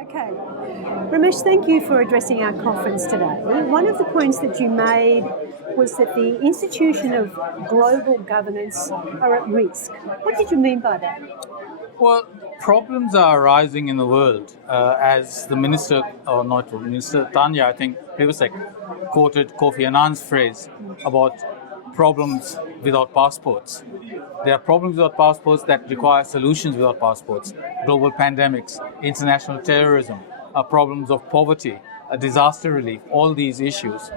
Okay. Ramesh, thank you for addressing our conference today. One of the points that you made was that the institution of global governance are at risk. What did you mean by that? Well, problems are arising in the world, as the minister, or not the minister, Tanya, I think, Privasek, quoted Kofi Annan's phrase about problems without passports. There are problems without passports that require solutions without passports. Global pandemics, international terrorism, problems of poverty, disaster relief, all these issues.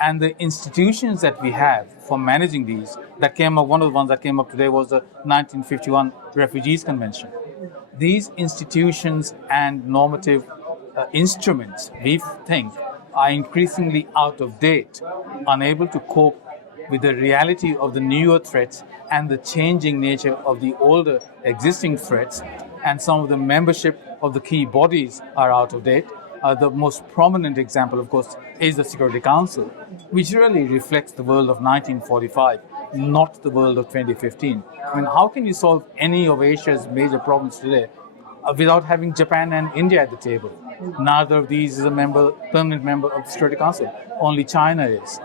And the institutions that we have for managing these, that came up, one of the ones that came up today was the 1951 Refugees Convention. These institutions and normative instruments, we think, are increasingly out of date, unable to cope with the reality of the newer threats and the changing nature of the older existing threats, and some of the membership of the key bodies are out of date. The most prominent example, of course, is the Security Council, which really reflects the world of 1945, not the world of 2015. I mean, how can you solve any of Asia's major problems today without having Japan and India at the table? Neither of these is a permanent member of the Security Council. Only China is.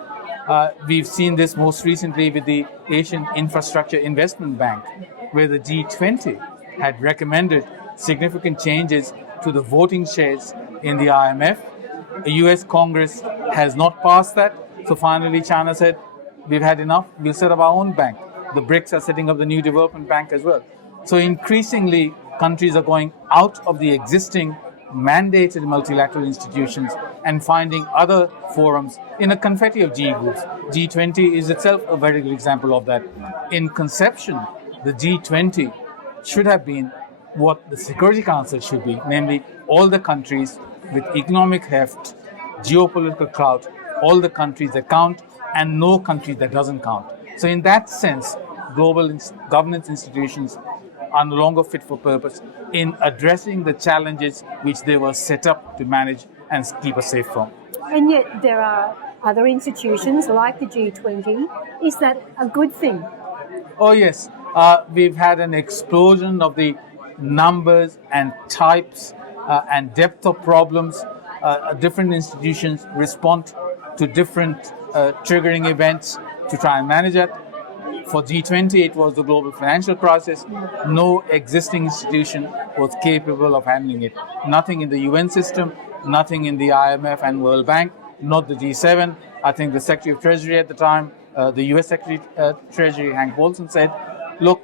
We've seen this most recently with the Asian Infrastructure Investment Bank, where the G20 had recommended significant changes to the voting shares in the IMF. The US Congress has not passed that. So finally, China said, we've had enough, we'll set up our own bank. The BRICS are setting up the new development bank as well. So increasingly, countries are going out of the existing mandated multilateral institutions and finding other forums in a confetti of G groups. G20 is itself a very good example of that. In conception, the G20 should have been what the Security Council should be, namely all the countries with economic heft, geopolitical clout, all the countries that count, and no country that doesn't count. So in that sense, global governance institutions are no longer fit for purpose in addressing the challenges which they were set up to manage and keep us safe from. And yet there are other institutions like the G20. Is that a good thing? Oh yes, we've had an explosion of the numbers and types and depth of problems. Different institutions respond to different triggering events to try and manage it. For G20, it was the global financial crisis. No existing institution was capable of handling it. Nothing in the UN system, nothing in the IMF and World Bank, not the G7. I think the Secretary of Treasury at the time, the US Secretary of Treasury, Hank Paulson, said, look,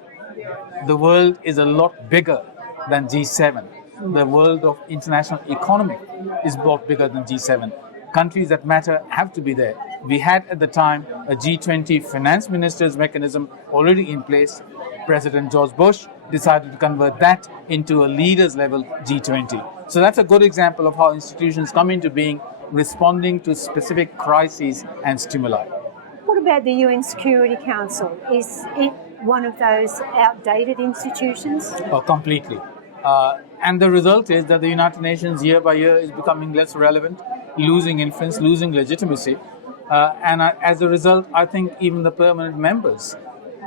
the world is a lot bigger than G7. The world of international economy is a lot bigger than G7. Countries that matter have to be there. We had at the time a G20 finance ministers mechanism already in place. President George Bush decided to convert that into a leaders level G20. So that's a good example of how institutions come into being, responding to specific crises and stimuli. What about the UN Security Council? Is it one of those outdated institutions? Oh, completely. And the result is that the United Nations year by year is becoming less relevant, losing influence, losing legitimacy. And as a result, I think even the permanent members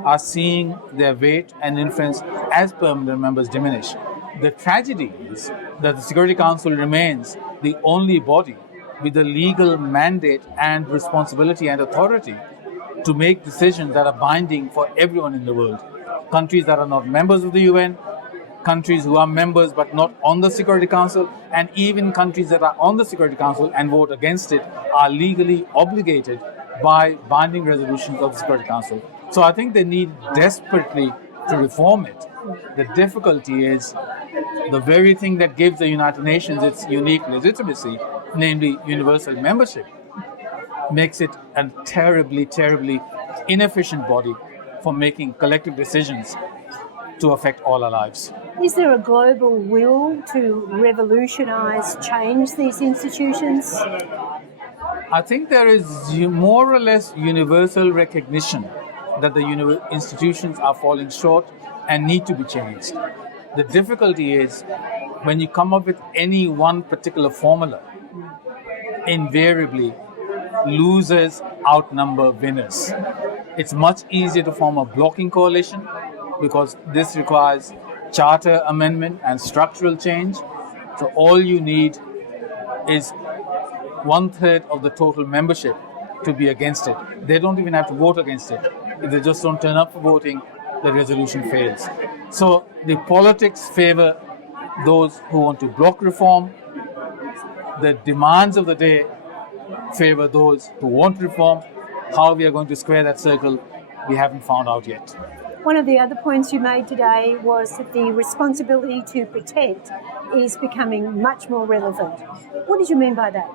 are seeing their weight and influence as permanent members diminish. The tragedy is that the Security Council remains the only body with the legal mandate and responsibility and authority to make decisions that are binding for everyone in the world. Countries that are not members of the UN, countries who are members but not on the Security Council, and even countries that are on the Security Council and vote against it are legally obligated by binding resolutions of the Security Council. So I think they need desperately to reform it. The difficulty is the very thing that gives the United Nations its unique legitimacy, namely universal membership, makes it a terribly, terribly inefficient body for making collective decisions to affect all our lives. Is there a global will to revolutionise, change these institutions? I think there is more or less universal recognition that the institutions are falling short and need to be changed. The difficulty is when you come up with any one particular formula, invariably losers outnumber winners. It's much easier to form a blocking coalition because this requires charter amendment and structural change. So all you need is 1/3 of the total membership to be against it. They don't even have to vote against it. If they just don't turn up for voting, the resolution fails. So the politics favor those who want to block reform. The demands of the day favor those who want reform. How we are going to square that circle, we haven't found out yet. One of the other points you made today was that the responsibility to protect is becoming much more relevant. What did you mean by that?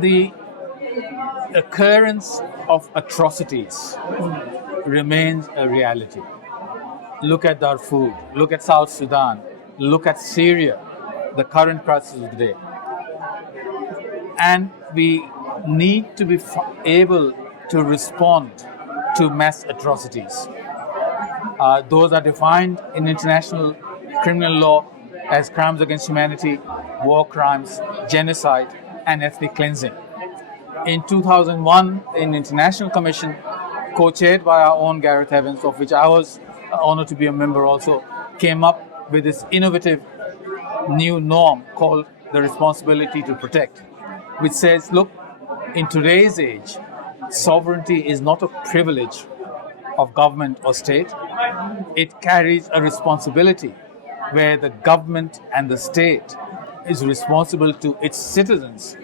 The occurrence of atrocities remains a reality. Look at Darfur, look at South Sudan, look at Syria, the current crisis of the day. And we need to be able to respond to mass atrocities. Those are defined in international criminal law as crimes against humanity, war crimes, genocide, and ethnic cleansing. In 2001, an international commission co-chaired by our own Gareth Evans, of which I was honored to be a member also, came up with this innovative new norm called the responsibility to protect, which says, look, in today's age, sovereignty is not a privilege of government or state. It carries a responsibility where the government and the state is responsible to its citizens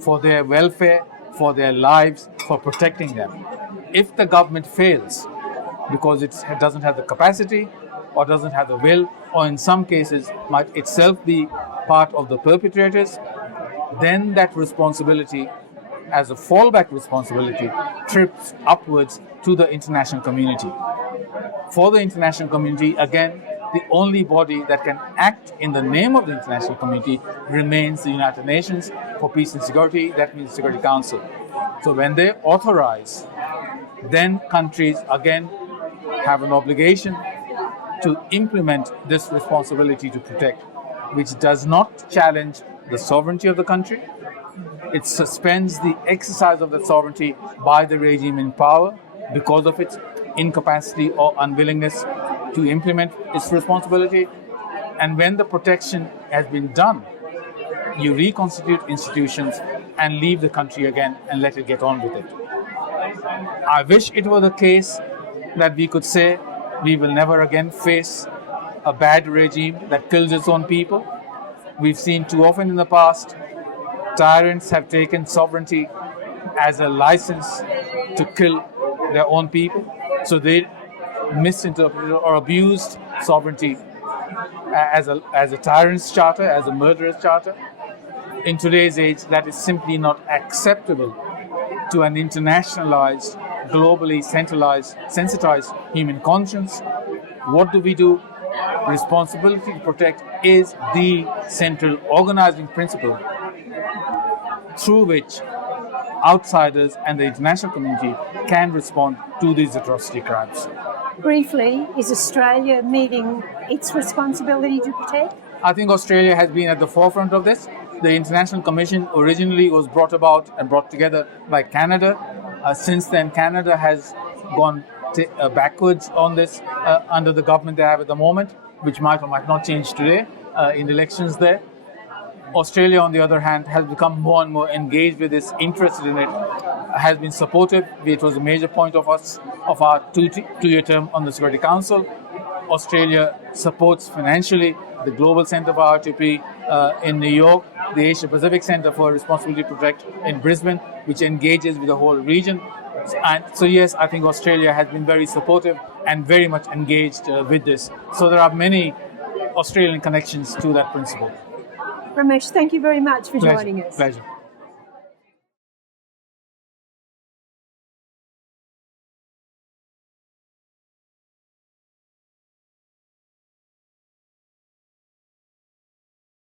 for their welfare, for their lives, for protecting them. If the government fails because it doesn't have the capacity or doesn't have the will, or in some cases might itself be part of the perpetrators, then that responsibility as a fallback responsibility trips upwards to the international community. For the international community, again, the only body that can act in the name of the international community remains the United Nations for Peace and Security, that means the Security Council. So when they authorize, then countries again have an obligation to implement this responsibility to protect, which does not challenge the sovereignty of the country. It suspends the exercise of that sovereignty by the regime in power because of its incapacity or unwillingness to implement its responsibility. And when the protection has been done, you reconstitute institutions and leave the country again and let it get on with it. I wish it were the case that we could say we will never again face a bad regime that kills its own people. We've seen too often in the past, tyrants have taken sovereignty as a license to kill their own people. So they misinterpreted or abused sovereignty as a tyrant's charter, as a murderer's charter. In today's age, that is simply not acceptable to an internationalized, globally centralized, sensitized human conscience. What do? Responsibility to protect is the central organizing principle through which outsiders and the international community can respond to these atrocity crimes. Briefly, is Australia meeting its responsibility to protect? I think Australia has been at the forefront of this. The International Commission originally was brought about and brought together by Canada. Since then, Canada has gone backwards on this under the government they have at the moment, which might or might not change today in elections there. Australia, on the other hand, has become more and more engaged with this, interested in it, has been supportive. It was a major point of our two-year term on the Security Council. Australia supports financially the Global Center for R2P in New York, the Asia Pacific Center for Responsibility to Protect in Brisbane, which engages with the whole region. And so yes, I think Australia has been very supportive and very much engaged with this. So there are many Australian connections to that principle. Ramesh, thank you very much for joining us. Pleasure.